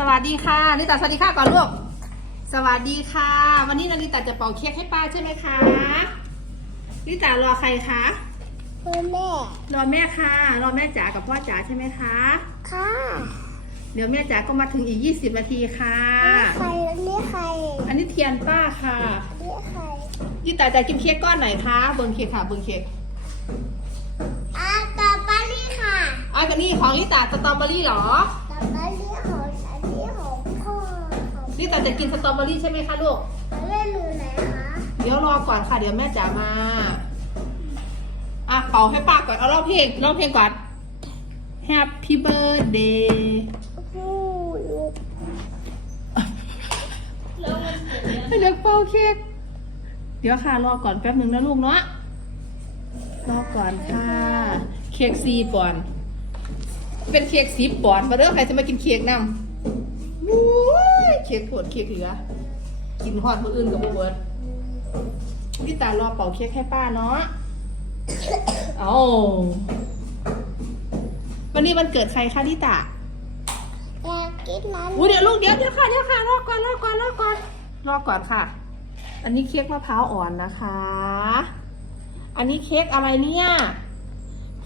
สวัสดีค่ะนิตาสวัสดีค่ะก่อนลูกสวัสดีค่ะ วันนี้นาริตาจะเป่าเค้กให้ป้าใช่ไหมคะนิตารอใครคะคุณแม่รอแม่ค่ะรอแม่จ๋ากับพ่อจ๋าใช่ไหมคะค่ะเดี๋ยวแม่จ๋าก็มาถึงอีก 20 นาทีค่ะใครนี่ใครอันนี้เทียนป้าค่ะนี่ใครนิตาจะกินเค้กก้อนไหนคะเบิ้งเค้กค่ะเบิ้งเค้กอาตาปาลี่ค่ะอ๋อกันนี่ของลิตาสตรอเบอรี่เหรอ ตาจะกินสตรอเบอรี่ใช่ไหมคะลูก เล่นหนูไหนคะเดี๋ยวรอก่อนค่ะ เดี๋ยวแม่จ๋ามา อะเป่าให้ป้าก่อน เอาร้องเพลงร้องเพลงก่อน Happy birthday พูดให้เด็กเป่าเค้ก เดี๋ยวค่ะรอก่อนแป๊บหนึ่งนะลูกเนาะ รอก่อนค่ะ เค้กซีปอนด์เป็นเค้กสีปอนด์มาเด้อใครจะมากินเค้กนำวู้ย เค้กโผดเค้กเหลือ กินฮอดมืออื่นกับมือเบิร์ดพี่ตารอเป่าเค้กให้ป้าเนาะเอาวันนี้วันเกิดใครคะลิตาอยากกินนั้นอุ้ยเดี๋ยวลูกเดี๋ยวเดี๋ยวค่ะเดี๋ยวค่ะรอก่อนรอก่อนรอก่อนรอก่อนค่ะ อันนี้เค้กมะพร้าวอ่อนนะคะ อันนี้เค้กอะไรเนี่ย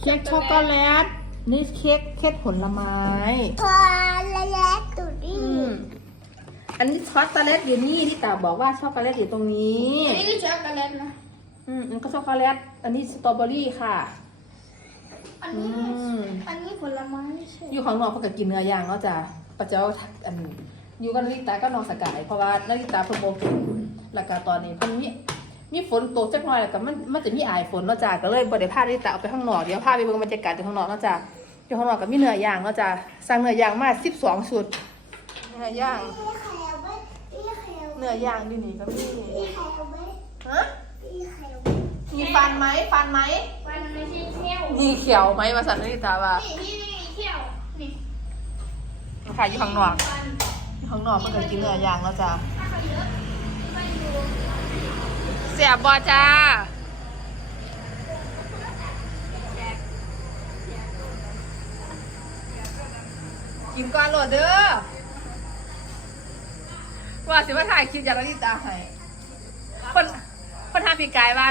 เค้กช็อกโกแลต นี่เค้กเค้กผลไม้พอและและตุด อืดี้มอันนี้ช็อกโกแลตอยู่นี่ที่ตาบอกว่าช็อกโกแลตอยู่ตรงนี้ อันนี้คือช็อกโกแลตนะ อืมอันนก็ช็อกโกแลต อันนี้สตรอเบอรี่ค่ะ อันอืนี้มอันนี้ผลไม้ไม่ใช่อยู่ของนอกเขาก็กินเนื้อย่างเนาะจ้ะปัจเจ้าอันอยู่กับนาริตาก็นอนสกายเพราะว่านาริตาเพิ่งโบกินแล้วก็ตอนนี้เพิ่งมีมีฝนตกจักหน่อยแล้วก็มันมันจะมีอายฝนเนาะจ้ะก็เลยบ่ได้พานาริตาออกไปข้างนอกเดี๋ยวพาไปเบิ่งบรรยากาศที่ข้างนอกเนาะจ้ะอยู่ข้างนอกก็มีเนื้อย่างเนาะจ้ะสั่งเนื้อย่างมา12ชุดเนื้อย่าง เอาไว้เนื้อย่างที่นี่ก็มีนี่ใครเอาไว้ฮะนี่ใครเอาไว้มีฟันไหมฟันไหมมันไม่ใช่เที่ยวมีเขียวไหมมาสั่นนาริตาว่านี่นี่นี่เที่ยวนี่ค่ะอยู่ข้างนอกอยู่ข้างนอกเพิ่นก็กินเนื้อย่างเนาะจ้ะถ้าเขาเยอะไม่ดูเสียบอจ้ากินก่อนโหลดเด้อ ว่าสิว่าถ่ายคลิปอย่างนาฬิตาให้คนคนทำพี่กายว่า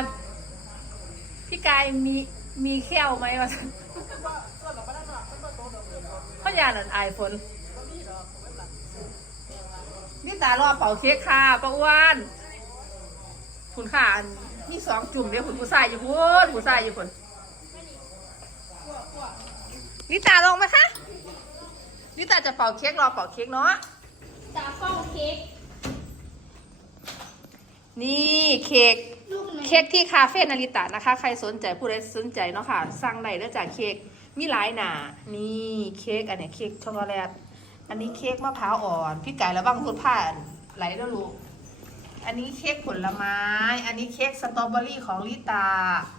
พี่กายมีมีแค้วไหมวะเขาอยากนั่นอฝนนี่ตารอเป่าเค้กค่ะป้าอ้วนคุณค่ะนมีสองจุ่มเดี๋ยวคุณผู้ชายอยู่พุ่นผู้ชายอยู่พุ่นนิตาลงไหมคะนิตาจะเป่าเค้กรอเป่าเค้กเนาะตาเฝ้าเค้ก นี่เค้กลูกหนึ่งเค้กที่คาเฟ่นาริตะนะคะ ใครสนใจผู้ใดสนใจเนาะค่ะสั่งได้เด้อจากเค้กมีหลายหนานี่เค้กอันเนี้ยเค้กช็อกโกแลตอันนี้เค้กมะพร้าวอ่อนพี่ไก่ระวังรถผ่านไหลแล้วลูกอันนี้เค้กผลไม้ อันนี้เค้กสตรอเบอรี่ของลิตา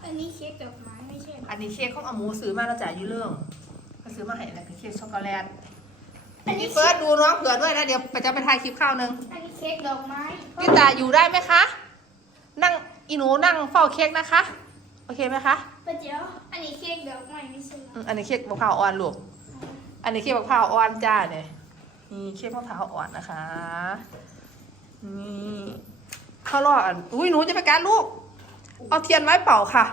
อันนี้เค้กดอกไม้ไม่ใช่เหรออันนี้เค้กของอาหมูซื้อมาแล้วจ่ายอยู่เรื่องก็ซื้อมาให้แล้วก็เค้กช็อกโกแลต อันนี้เฟิร์สดูน้องเผื่อด้วยนะเดี๋ยวไปจะไปถ่ายคลิปข้าวหนึงอันนี้เค้กดอกไม้พี่ตาอยู่ได้ไหมคะ นั่งอีหนูนั่งเฝ้าเค้กนะคะ โอเคไหมคะป้าเจ้าอันนี้เค้กดอกไม้ไม่ใช่เหรออืมอันนี้เค้กมะพร้าวอ่อนลูกอันนี้เค้กมะพร้าวอ่อนจ้าเนี่ยนี่เค้กมะพร้าวอ่อนนะคะนี่ข้าวรอดอุ้ยหนูจะไปการลูก เอาเทียนไม้เป่าค่ะ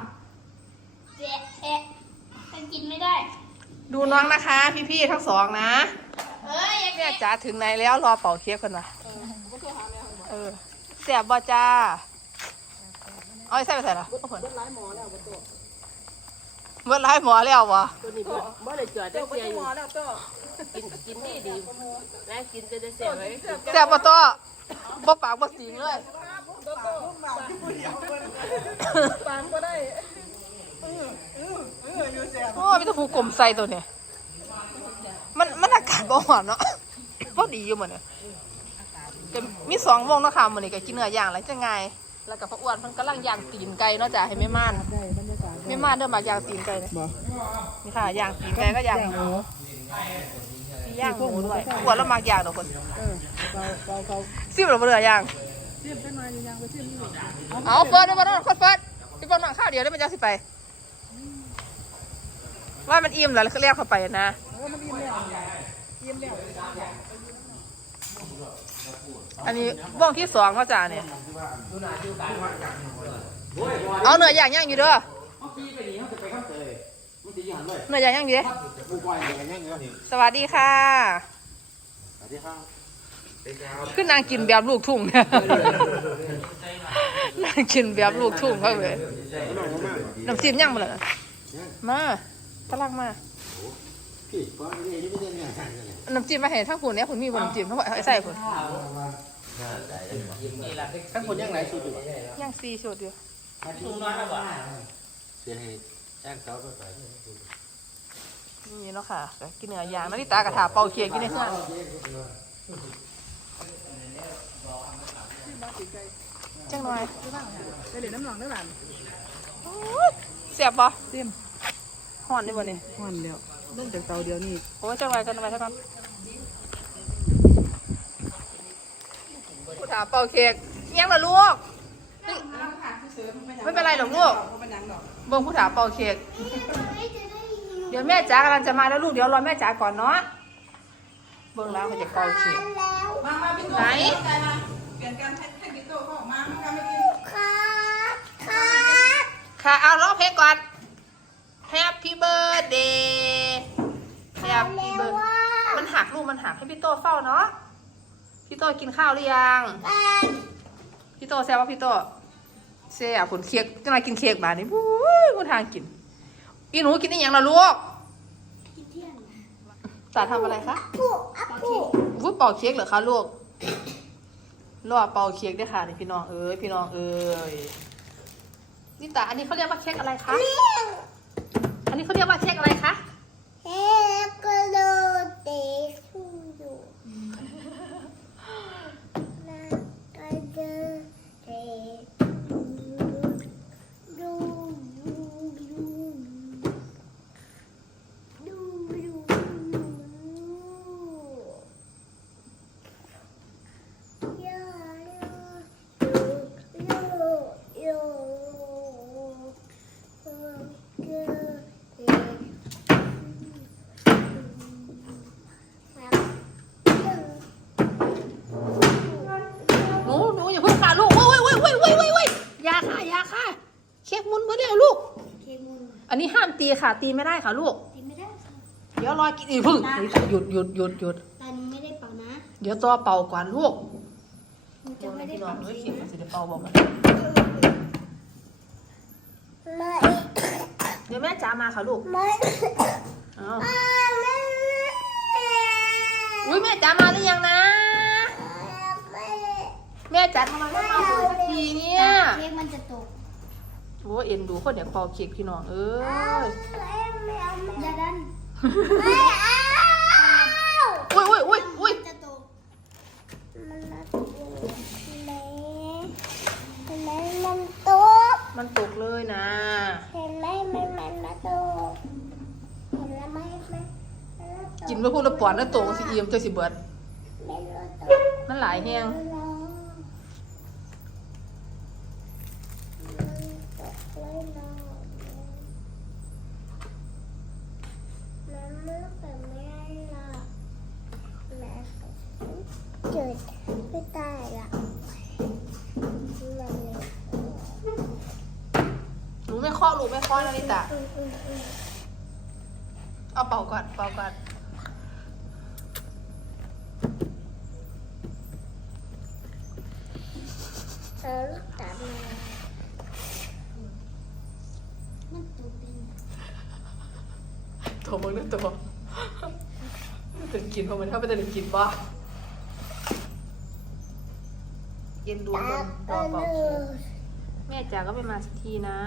แอะแอะมันกินไม่ได้ ดูน้องนะคะ พี่ๆทั้งสองนะเอ้ยอย่าแม่จ๋าถึงไหนแล้วรอเป่าเค้กกันนะเออเสียบบอจ้าเอาไอ้ใส่ไปใส่ละเบิดร้ายหมอแล้วเบิดร้ายหมอแล้ววะตัวนี้บ่บ่ได้จอดได้เสียอยู่กินกินดีดีนะกินจะได้เสียไว้เสียบบ่ตัวบ่ปากบ่สิงเลยปานก็ได้โอ้มีแตะผูกลมใส่ตัวเนี่ยมันมันอากาศบ่หวานเนาะพ อดีอยู่เหมือนเนี่ยก็มีสองวงเนาะค่ะมื้อนี้ก็กินเนื้อย่างแล้วจะไงแล้วก็พระอ้วนเพิ่นกำลังย่างตีนไก่เนาะจ้ะให้แม่ม่านแม่ม่านเด้อมาย่างตีนไก่เนี่ยนี่ค่ะย่างตีนไก่ก็ย่างหมูมีย่างหมูด้วยอ้วนแล้วมากย่างดอกคนเออเบาเบาเบาซิมหรือบ่เดือย่างเสียบได้มายังไปเสียบนี่เอาเฟิร์สเด้อบ่เด้อคนเฟิร์สพี่เฟิร์สมาข้าวเดียวได้มันจะสิไป ว่ามันอิ่มแล้วแล้วก็เรียกเข้าไปนะเออมันยิ้มแล้วยิ้มแล้ว อันนี้วงที่สองเขาจ่าเนี่ยเอาเนื้อย่างย่างอยู่เด้อเมื่อกี้ไปนี่เขาจะไปข้ามเตยมันจะยี่หันเลยเนื้อย่างย่างอยู่เด้อผู้ปล่อยอย่างนี้เงี้ยสวัสดีค่ะ สวัสดีครับเป็นยาวขึ้นนางกินแบบลูกทุ่งเนี่ยนางกินแบบลูกทุ่งเขาเลยน้องเขามากน้ำซีมย่างมาเลยนะมากำลังมาพี่ก็ไม่ได้ยังไม่ได้เนี่ยใช่เลย น้ำจิ้มมาให้ทั้งผุนเนี่ยผุนมีบนน้ำจิ้มทั้งหมดให้ใส่ผุนทั้งคนยังไหนสุดอยู่ย่างซีชุดอยู่สูงน้อยแล้วบ่เสียให้แจ้งเขาไปไปนี่เนาะค่ะก็กินเนื้อย่างนาฬิตากระถาเป่าเคียงกินในเฮือนจังหน่อยไปเล่นน้ำหนองได้หลานโอ้ยเสียบบ่เต็มห่อนได้บ่เนี่ยวันเดียวเริ่มจากเตาเดียวนี่โอ้ยจังไรกันไปเท่ากันผู้ถามเป่าเค้กเอียังล่ะลูก ไม่เป็นไรหรอกลูก เบิ่งผู้ถามเป่าเค้กไม่จะได้ยินเดี๋ยวแม่จ๋ากำลังจะมาแล้วลูกเดี๋ยวรอแม่จ๋าก่อนเนาะ เบิ่งแล้วเขาจะเป่าเค้กแล้วมามาพี่โตไหนเปลี่ยนการให้ให้พี่โตเขาออกมามากันไม่กินครับครับค่ะเอาร้องเพลงก่อน Happy birthday Happy แล้ว birthday ว่ามันหักลูกมันหักให้พี่โตเฝ้าเนาะ พี่โตกินข้าวหรือยังการพี่โตแซ่บว่าพี่โตแซ่บผลเค้กจะมากินเค้กบานนี้วู้ยกูทางกิน อีหนูกินได้ยังล่ะลูกกินเที่ยงตาทำอะไรคะปุ๊อัพปุ๊วู้เป่าเค้กเหรอคะลูกรอเป่าเค้กด้วยค่ะนี่พี่น้องเอ้ยพี่น้องเอ้ยนี่ตาอันนี้เขาเรียกว่าเค้กอะไรคะเลี้ยงอันนี้เขาเรียกว่าเค้กอะไร อันนี้ห้ามตีค่ะ ตีไม่ได้ค่ะลูก ตีไม่ได้ค่ะเดี๋ยวรอกินอีกพึ่งหยุดหยุดหยุดหยุดตอนนี้ไม่ได้เป่านะ เดี๋ยวตัวเป่าก่อนลูกมันจะไม่ได้พี่น้อเป่างเฮ้ยเค้เค้กกมันนะสิได้เป่าบอกกันไม่เดี๋ยวแม่จ๋ามาค่ะลูกไม่อ้าวไม่อุ้ยแม่จ๋ามาหรือยังนะไม่แม่จ๋าทำไมไม่มาเลยสักทีเนี่ยเค้กมันจะตก โอ้เอ็นดูคนอยากเป่าเค้กพี่น้องเอ้ยไม่เอาอย่าดันไม่เอาอุ้ยอุ้ยอุ้ยอุ้ยมันจะตกมันตกเห็นไหมมันตกมันตกเลยนะ เห็นไหมมันมันมาตกเห็นแล้วไหมไหมมันกินไปพูดแล้วปอนแล้วโตสิเอี่ยมเจะสิเบิดไม่รู้ตกมันหลายแห้ง หนูไม่เคาะลูกไม่เคาะแล้วนี่ตาอืมอืมอืมเอาเป่าก่อนเป่าก่อนเออลูกตามามันตกเป็นโถมึงนึกตัวถึงกินเพราะมันถ้าไม่ได้กินบ้าเย็นดูตาคนรก็อเป่าเลเค้กยแม่จ๋าก็ไปมาสักทีนะ